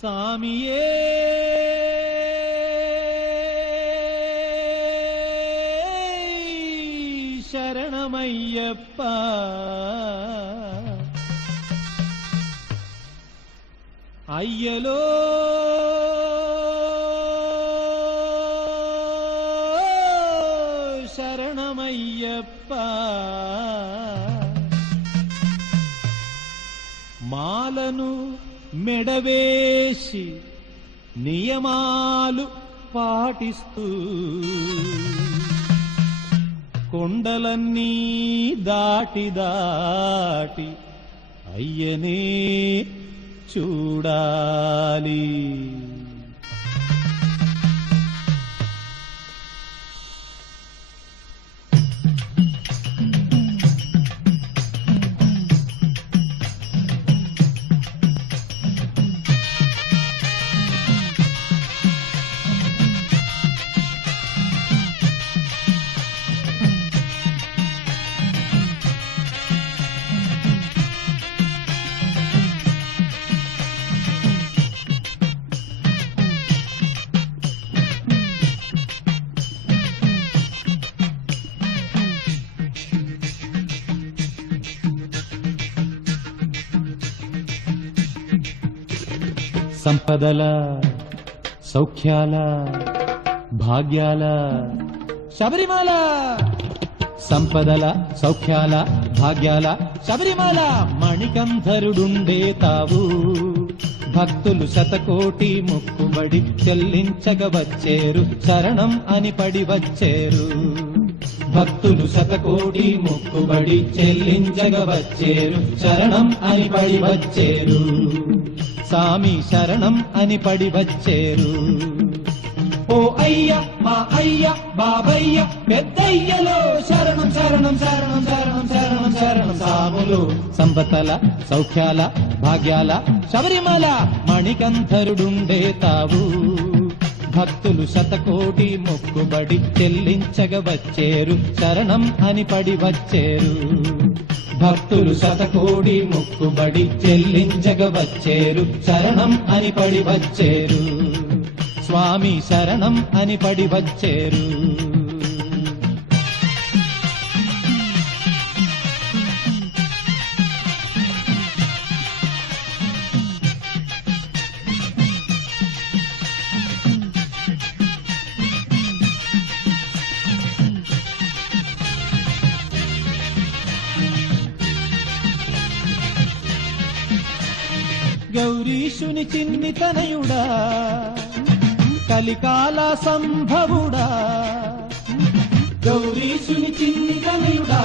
సామియే శరణమయ్యప్ప అయ్యలో శరణమయ్యప్ప మాలను మెడవేసి నియమాలు పాటిస్తూ కొండలన్నీ దాటి దాటి అయ్యనే చూడాలి. సంపదల సౌఖ్యాల భాగ్యాల శబరిమల, సంపదల సౌఖ్యాల భాగ్యాల శబరిమల మణికంఠరుడుండే తావు భక్తులు శతకోటి మొక్కుబడి చెల్లించగ వచ్చేరు, శరణం అని పడి వచ్చేరు. భక్తులు శతకోటి మొక్కుబడి చెల్లించగ వచ్చేరు, శరణం అని పడి వచ్చేరు. సామి శరణం అని పడి వచ్చేరు. ఓ అయ్య మా అయ్య బాబయ్య పెద్దయ్యలో శరణం శరణం శరణం శరణం శరణం శరణం. సాములు సంపదల సౌఖ్యాల భాగ్యాల శబరిమల మణికంఠరుడుండే తావు భక్తులు శతకోటి మొక్కుబడి చెల్లించగ వచ్చేరు, శరణం అని పడి వచ్చేరు. భక్తులు శతకోటి మొక్కుబడి చెల్లించగ వచ్చేరు, శరణం అని పడి వచ్చేరు. స్వామి శరణం అని పడి వచ్చేరు. గౌరీశుని చిన్ని తనయుడా కలికాల సంభవుడా, గౌరీశుని చిన్ని తనయుడా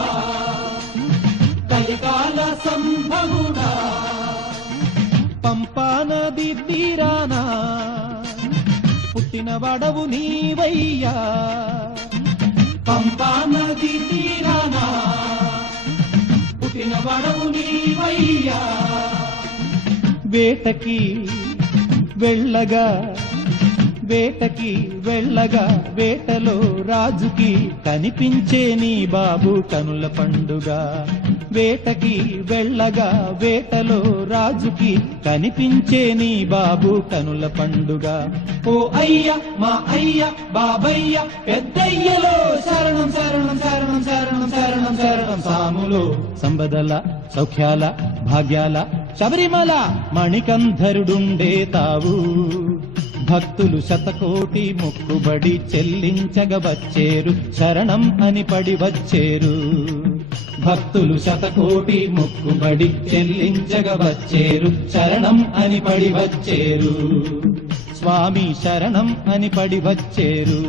కలికాల సంభవుడా. పంపా నది తీరాన పుట్టిన వడవు నీవయ్యా, పంపా నది తీరాన పుట్టిన వడవు నీవయ్యా. వేటకి వెళ్ళగా వేటకి వెళ్ళగా వేటలో రాజుకి కనిపించే నీ బాబు కనుల పండుగ. వేటకి వెళ్ళగా వేటలో రాజుకి కనిపించే నీ బాబు కనుల పండుగ. ఓ అయ్య మా అయ్య బాబయ్య పెద్దయ్యలో శరణం శరణం శరణం శరణం శరణం శరణం. సాములు సంపదల సౌఖ్యాల భాగ్యాల శబరిమల మణికంఠరుడుండే తావు భక్తులు శతకోటి మొక్కుబడి చెల్లించగ వచ్చేరు, శరణం అని పడి వచ్చేరు. భక్తులు శతకోటి మొక్కుబడి చెల్లించగ వచ్చేరు, శరణం అని పడి వచ్చేరు. స్వామి శరణం అని పడి వచ్చేరు.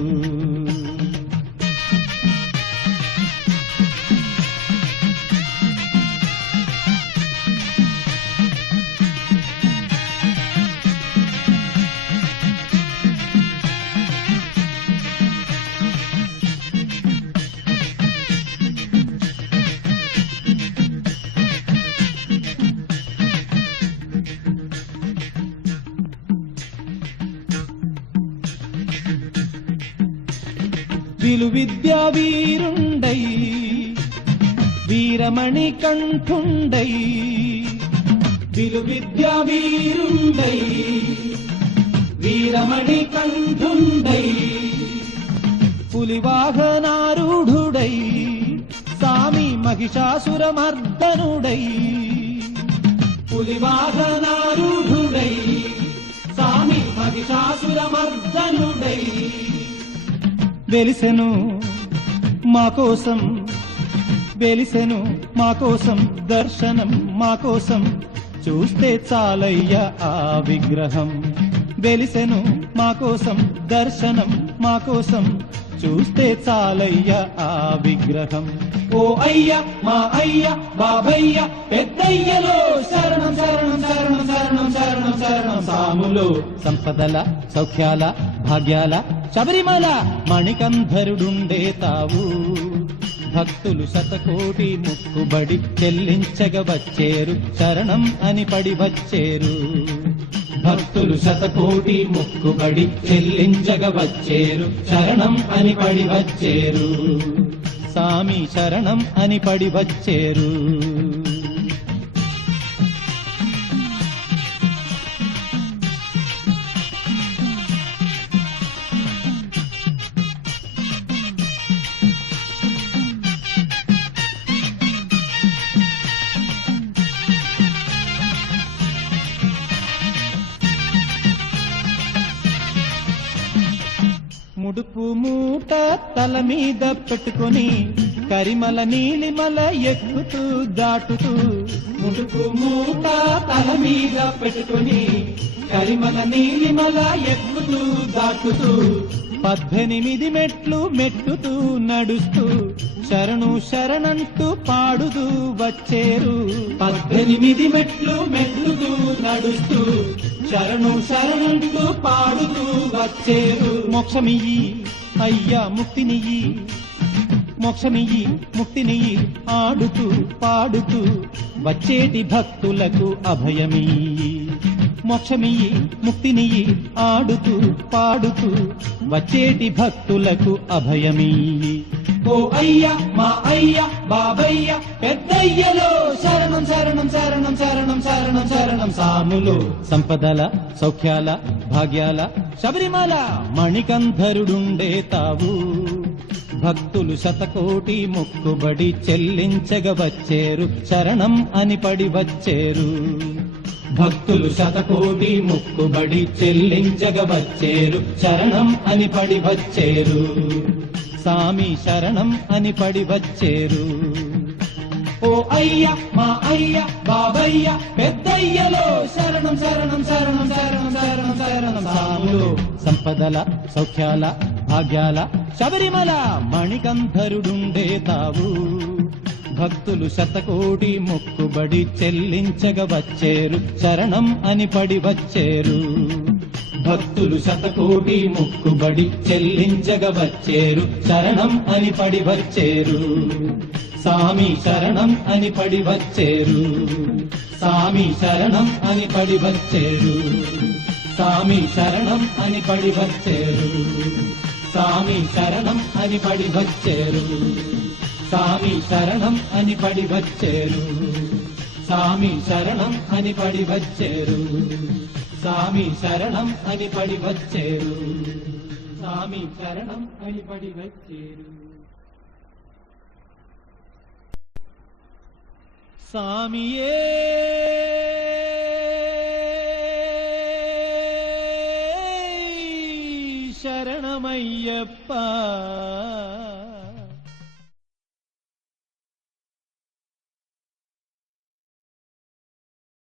విలు విద్యా వీరుండై వీరమణి కంఠుండై విలువిద్యా వీరుండై వీరమణి కంఠుండై పులివాహనారూఢుడై సామి మహిషాసురమర్దనుడై పులివాహనారూఢుడై సామి మహిషాసురమర్దనుడై వెలిసెను మా కోసం వెలిసెను మా కోసం దర్శనం మా కోసం చూస్తే చాలయ్య ఆ విగ్రహం వెలిసెను మా కోసం దర్శనం మా కోసం చూస్తే చాలయ్య ఆ విగ్రహం ఓ అయ్య మా అయ్య బాబయ్య పెద్దయ్యలో శరణం శరణం శరణం శరణం శరణం శరణం సాములో సంపదల సౌఖ్యాల భాగ్యాల శబరిమల మణికంధరుడుండే తావు భక్తులు శతకోటి ముక్కుబడి చెల్లించగ వచ్చేరు శరణం అని పడి వచ్చేరు భక్తులు శతకోటి ముక్కుబడి చెల్లించగ వచ్చేరు శరణం అని పడి వచ్చేరు సామి శరణం అని పడి వచ్చేరు ముడుపు మూట తల మీద పెట్టుకొని కరిమల నీలిమల ఎక్కుతూ దాటుతూ ముడుపు మూట తల మీద పెట్టుకొని కరిమల నీలిమల ఎక్కుతూ దాటుతూ 18 మెట్లు మెట్టుతూ నడుస్తూ శరణు శరణంటూ పాడుతూ వచ్చేరు 18 మెట్లు మెట్టుతూ నడుస్తూ శరణు శరణంటూ పాడుతూ వచ్చేరు మోక్షమియ్యి అయ్యా ముక్తినియ్యి మోక్షమియ్యి ముక్తినియ్యి ఆడుతూ పాడుతూ వచ్చేటి భక్తులకు అభయమియ్యి మోక్షమియ్యి ముక్తినియ్యి ఆడుతూ పాడుతూ వచ్చేటి భక్తులకు అభయమియ్యి ఓ అయ్య మా అయ్య బాబయ్య పెద్దయ్యలో శరణం శరణం శరణం శరణం శరణం శరణం సాములో సంపదల సౌఖ్యాల భాగ్యాల శబరిమల మణికంధరుడుండే తావు భక్తులు శతకోటి ముక్కుబడి చెల్లించగ వచ్చేరు శరణం అని పడి వచ్చేరు భక్తులు శతకోటి ముక్కుబడి చెల్లించగ వచ్చేరు శరణం అని పడి వచ్చేరు సామి శరణం అని పడి వచ్చేరు ఓ అయ్య మా అయ్య బాబయ్య పెద్దయ్యలో శరణం శరణం శరణం శరణం శరణం శరణం సాములో సంపదల సౌఖ్యాల భాగ్యాల శబరిమల మణికంధరుడుండే తావు భక్తులు శతకోటి ముక్కుబడి చెల్లించగ వచ్చేరు శరణం అని పడి వచ్చేరు భక్తులు శతకోటి ముక్కుబడి చెల్లించగ వచ్చేరు శరణం అని పడి వచ్చేరు సామి శరణం అని పడి వచ్చేరు సామి శరణం అని పడి వచ్చేరు సామి శరణం అని పడి వచ్చేరు సామి శరణం అని పడి వచ్చేరు సామి శరణం అని పడి వచ్చేరు సామి శరణం అని పడి వచ్చేరు సామి శరణం అని పడి వచ్చేరు సామి శరణం అని పడి వచ్చేరు సామియే శరణమయ్యప్ప